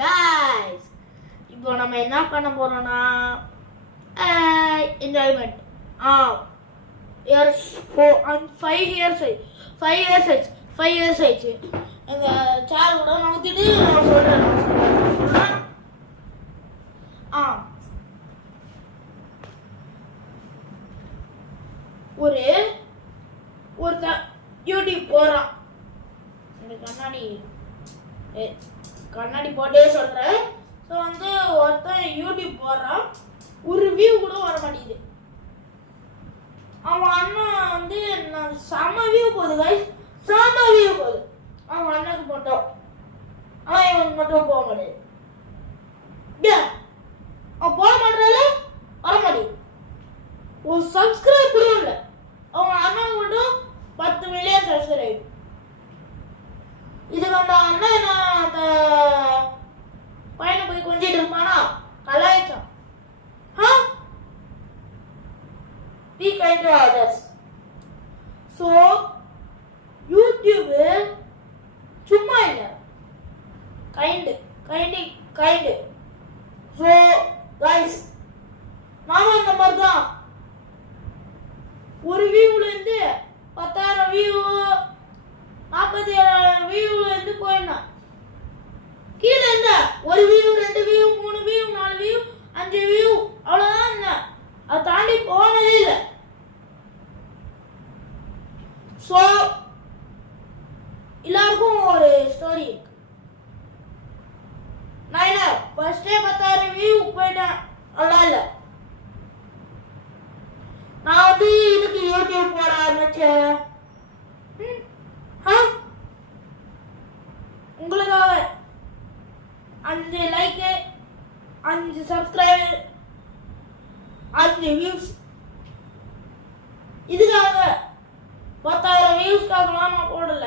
guys, இப்போ நம்ம என்ன பண்ண போறோம்னா enjoyment. Years 4 and 5 years ஆயிடுச்சு. இந்த சேர் கூட நவுத்திட்டு நான் சொல்றேன். ஒருத்தன் யூடியூப் போறான். இந்த கண்ணாடி போட்டே சொல்றேன். ஸோ ஒருத்தன் யூடியூப் போடுறான், ஒரு வியூ கூட வர மாட்டேங்குது. அவன் அண்ணன் நான் செம வியூ போகுது கைஸ், செம வியூ போகுது. அவன் அண்ணனுக்கு மட்டும், அவன் இவனுக்கு மட்டும் போக மாட்டேது. அவன் போக மாட்டால வர மாட்டேங்குது. ஒரு சப்ஸ்கிரைப் கூட இல்லை. அவன் அண்ணனுக்கு மட்டும் 10 மில்லியன் சப்ஸ்கிரைப். இதுக்கு அந்த அண்ணன் என்ன அந்த பையனை போய் கொஞ்சிட்டு இருப்பானா, கலாய்ச்சான். Be kind to others. So YouTube சும்மா இல்லை, kind. So guys, நானும் அந்த மாதிரி தான். ஒரு வியூல இருந்து 10,000 வியூ, 47,000 வியூல இருந்து போயிடலாம். கீழே இருந்த ஒரு view, 2 view, 3 view, 4 view, 5 view, அவ்வளவுதான் இருந்தேன். அதை தாண்டி போனதே இல்லை. ஸோ எல்லாருக்கும் ஒரு ஸ்டோரி இருக்கு. நான் என்ன ஃபர்ஸ்டே 10,000 வியூ போயிட்டேன், அவ்வளோ இல்லை. நான் இதுக்கு யூடியூப் போட ஆரம்பிச்சேன். உங்களுக்காக 5 லைக்கு, 5 சப்ஸ்கிரைபர், 5 வியூஸ். இதுக்காக 10,000 வியூஸ்க்காகலாம் நான் போடல,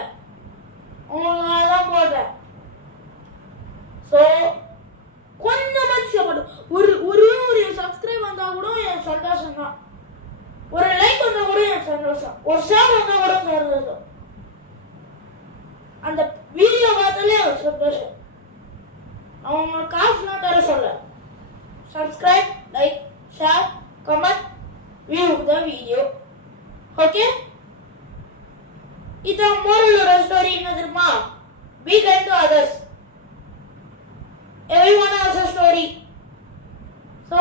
உங்களுக்காக தான் போடுறேன். ஸோ கொஞ்சமாச்சு ஒரு சப்ஸ்கிரைப் வந்தா கூட என் சந்தோஷம் தான். ஒரு லைக் வந்தா கூட என் சந்தோஷம், ஒரு ஷேர் வந்தா கூட சந்தோஷம். அந்த வீடியோ பார்த்தாலே ஒரு சந்தோஷம். அவங்க காசுலாம் தர சொல்ல. Subscribe, like, share, comment, view the video. Okay, இதான் மோரலோட ஸ்டோரி. என்ன தெரியுமா? Be kind to others. Everyone has a story. So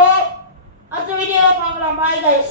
அடுத்த வீடியோல பார்க்கலாம். Bye guys.